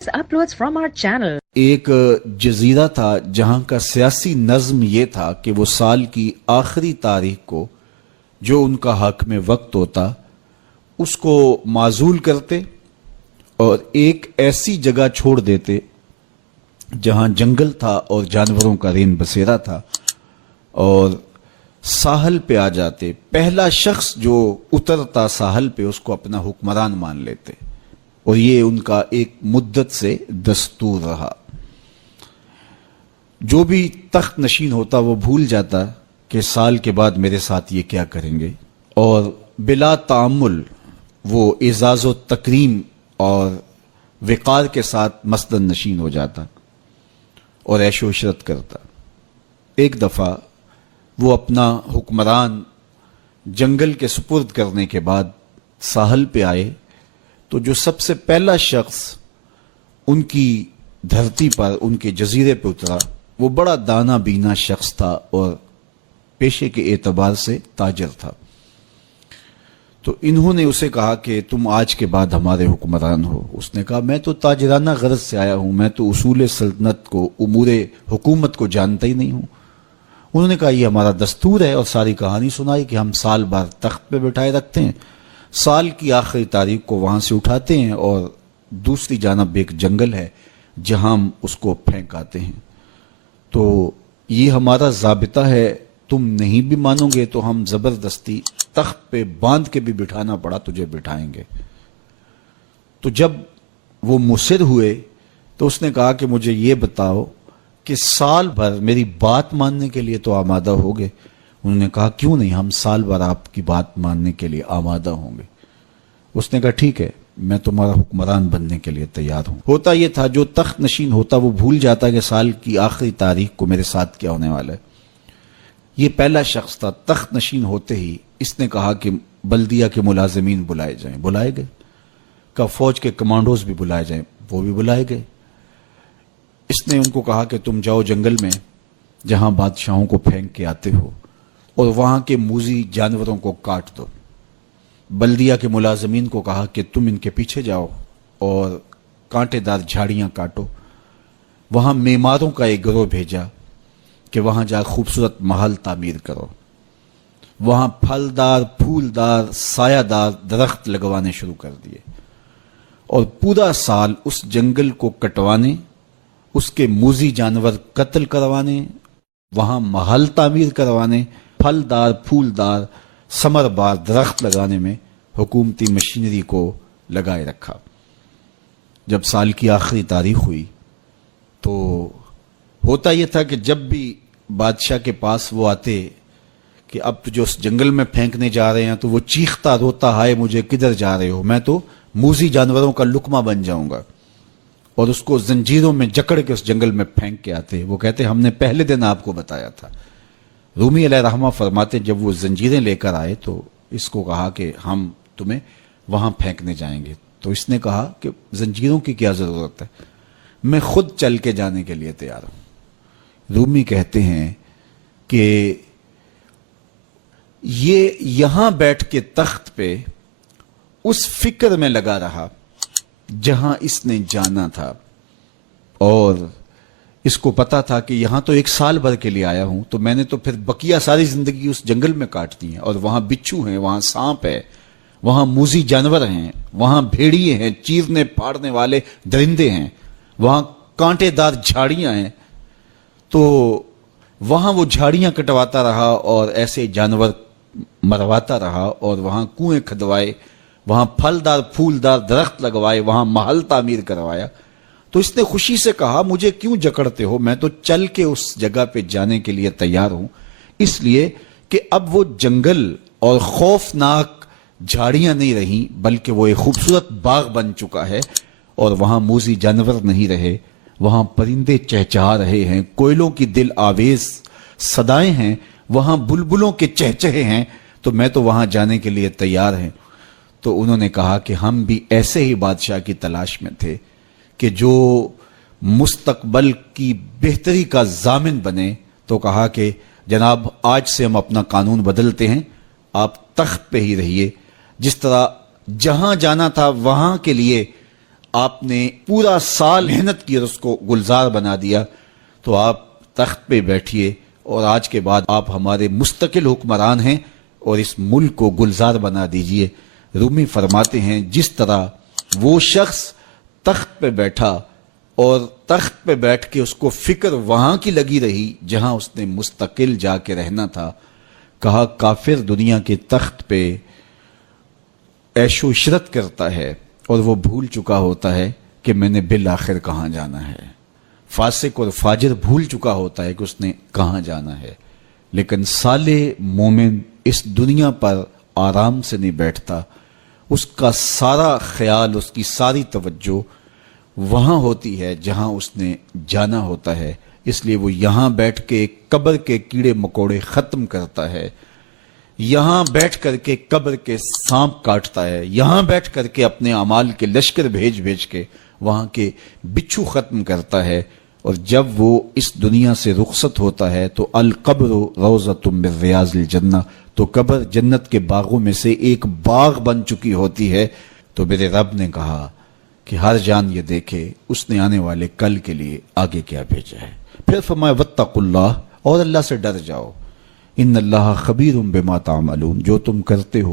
uploads from our channel. ایک جزیرہ تھا جہاں کا سیاسی نظم یہ تھا کہ وہ سال کی آخری تاریخ کو جو ان کا حق میں وقت ہوتا اس کو معزول کرتے اور ایک ایسی جگہ چھوڑ دیتے جہاں جنگل تھا اور جانوروں کا رین بسیرا تھا اور ساحل پہ آ جاتے. پہلا شخص جو اترتا ساحل پہ اس کو اپنا حکمران مان لیتے اور یہ ان کا ایک مدت سے دستور رہا. جو بھی تخت نشین ہوتا وہ بھول جاتا کہ سال کے بعد میرے ساتھ یہ کیا کریں گے اور بلا تعمل وہ اعزاز و تکریم اور وقار کے ساتھ مسند نشین ہو جاتا اور عیش و عشرت کرتا. ایک دفعہ وہ اپنا حکمران جنگل کے سپرد کرنے کے بعد ساحل پہ آئے تو جو سب سے پہلا شخص ان کی دھرتی پر ان کے جزیرے پہ اترا وہ بڑا دانا بینا شخص تھا اور پیشے کے اعتبار سے تاجر تھا. تو انہوں نے اسے کہا کہ تم آج کے بعد ہمارے حکمران ہو. اس نے کہا میں تو تاجرانہ غرض سے آیا ہوں, میں تو اصول سلطنت کو امور حکومت کو جانتا ہی نہیں ہوں. انہوں نے کہا یہ ہمارا دستور ہے اور ساری کہانی سنائی کہ ہم سال بھر تخت پہ بٹھائے رکھتے ہیں, سال کی آخری تاریخ کو وہاں سے اٹھاتے ہیں اور دوسری جانب ایک جنگل ہے جہاں ہم اس کو پھینک آتے ہیں. تو یہ ہمارا ضابطہ ہے, تم نہیں بھی مانو گے تو ہم زبردستی تخت پہ باندھ کے بھی بٹھانا پڑا تجھے بٹھائیں گے. تو جب وہ مصر ہوئے تو اس نے کہا کہ مجھے یہ بتاؤ کہ سال بھر میری بات ماننے کے لیے تو آمادہ ہو گے. انہوں نے کہا کیوں نہیں, ہم سال بھر آپ کی بات ماننے کے لیے آمادہ ہوں گے. اس نے کہا ٹھیک ہے, میں تمہارا حکمران بننے کے لیے تیار ہوں. ہوتا یہ تھا جو تخت نشین ہوتا وہ بھول جاتا کہ سال کی آخری تاریخ کو میرے ساتھ کیا ہونے والا ہے. یہ پہلا شخص تھا. تخت نشین ہوتے ہی اس نے کہا کہ بلدیہ کے ملازمین بلائے جائیں. بلائے گئے. کہا فوج کے کمانڈوز بھی بلائے جائیں. وہ بھی بلائے گئے. اس نے ان کو کہا کہ تم جاؤ جنگل میں جہاں بادشاہوں کو پھینک کے آتے ہو اور وہاں کے موذی جانوروں کو کاٹ دو. بلدیہ کے ملازمین کو کہا کہ تم ان کے پیچھے جاؤ اور کانٹے دار جھاڑیاں کاٹو. وہاں معماروں کا ایک گروہ بھیجا کہ وہاں جا خوبصورت محل تعمیر کرو. وہاں پھلدار پھولدار سایہ دار درخت لگوانے شروع کر دیے اور پورا سال اس جنگل کو کٹوانے, اس کے موذی جانور قتل کروانے, وہاں محل تعمیر کروانے, پھلدار پھولدار ثمر بار درخت لگانے میں حکومتی مشینری کو لگائے رکھا. جب سال کی آخری تاریخ ہوئی تو ہوتا یہ تھا کہ جب بھی بادشاہ کے پاس وہ آتے کہ اب جو اس جنگل میں پھینکنے جا رہے ہیں تو وہ چیختا روتا ہائے مجھے کدھر جا رہے ہو, میں تو موذی جانوروں کا لقمہ بن جاؤں گا, اور اس کو زنجیروں میں جکڑ کے اس جنگل میں پھینک کے آتے. وہ کہتے ہم نے پہلے دن آپ کو بتایا تھا. رومی علیہ رحمہ فرماتے جب وہ زنجیریں لے کر آئے تو اس کو کہا کہ ہم تمہیں وہاں پھینکنے جائیں گے. تو اس نے کہا کہ زنجیروں کی کیا ضرورت ہے, میں خود چل کے جانے کے لیے تیار ہوں. رومی کہتے ہیں کہ یہ یہاں بیٹھ کے تخت پہ اس فکر میں لگا رہا جہاں اس نے جانا تھا, اور اس کو پتا تھا کہ یہاں تو ایک سال بھر کے لیے آیا ہوں, تو میں نے تو پھر بقیہ ساری زندگی اس جنگل میں کاٹ دی ہے, اور وہاں بچھو ہیں, وہاں سانپ ہے, وہاں موذی جانور ہیں, وہاں بھیڑیے ہیں, چیرنے پھاڑنے والے درندے ہیں, وہاں کانٹے دار جھاڑیاں ہیں. تو وہاں وہ جھاڑیاں کٹواتا رہا اور ایسے جانور مرواتا رہا, اور وہاں کنویں کھدوائے, وہاں پھلدار پھولدار درخت لگوائے, وہاں محل تعمیر کروایا. تو اس نے خوشی سے کہا مجھے کیوں جکڑتے ہو, میں تو چل کے اس جگہ پہ جانے کے لیے تیار ہوں, اس لیے کہ اب وہ جنگل اور خوفناک جھاڑیاں نہیں رہیں بلکہ وہ ایک خوبصورت باغ بن چکا ہے, اور وہاں موذی جانور نہیں رہے, وہاں پرندے چہچہا رہے ہیں, کوئلوں کی دل آویز صدائیں ہیں, وہاں بلبلوں کے چہچہے ہیں, تو میں تو وہاں جانے کے لیے تیار ہیں. تو انہوں نے کہا کہ ہم بھی ایسے ہی بادشاہ کی تلاش میں تھے کہ جو مستقبل کی بہتری کا ضامن بنے. تو کہا کہ جناب آج سے ہم اپنا قانون بدلتے ہیں, آپ تخت پہ ہی رہیے, جس طرح جہاں جانا تھا وہاں کے لیے آپ نے پورا سال محنت کی اور اس کو گلزار بنا دیا، تو آپ تخت پہ بیٹھیے اور آج کے بعد آپ ہمارے مستقل حکمران ہیں اور اس ملک کو گلزار بنا دیجئے۔ رومی فرماتے ہیں جس طرح وہ شخص تخت پہ بیٹھا اور تخت پہ بیٹھ کے اس کو فکر وہاں کی لگی رہی جہاں اس نے مستقل جا کے رہنا تھا، کہا کافر دنیا کے تخت پہ عیش و عشرت کرتا ہے اور وہ بھول چکا ہوتا ہے کہ میں نے بالآخر کہاں جانا ہے۔ فاسق اور فاجر بھول چکا ہوتا ہے کہ اس نے کہاں جانا ہے، لیکن صالح مومن اس دنیا پر آرام سے نہیں بیٹھتا، اس کا سارا خیال، اس کی ساری توجہ وہاں ہوتی ہے جہاں اس نے جانا ہوتا ہے، اس لیے وہ یہاں بیٹھ کے قبر کے کیڑے مکوڑے ختم کرتا ہے، یہاں بیٹھ کر کے قبر کے سانپ کاٹتا ہے، یہاں بیٹھ کر کے اپنے اعمال کے لشکر بھیج کے وہاں کے بچھو ختم کرتا ہے، اور جب وہ اس دنیا سے رخصت ہوتا ہے تو القبر روضۃ من ریاض الجنہ، تو قبر جنت کے باغوں میں سے ایک باغ بن چکی ہوتی ہے۔ تو میرے رب نے کہا کہ ہر جان یہ دیکھے اس نے آنے والے کل کے لیے آگے کیا بھیجا ہے۔ پھر فرمایا واتقوا اللہ، اور اللہ سے ڈر جاؤ، ان اللہ خبیر بما تعملون، جو تم کرتے ہو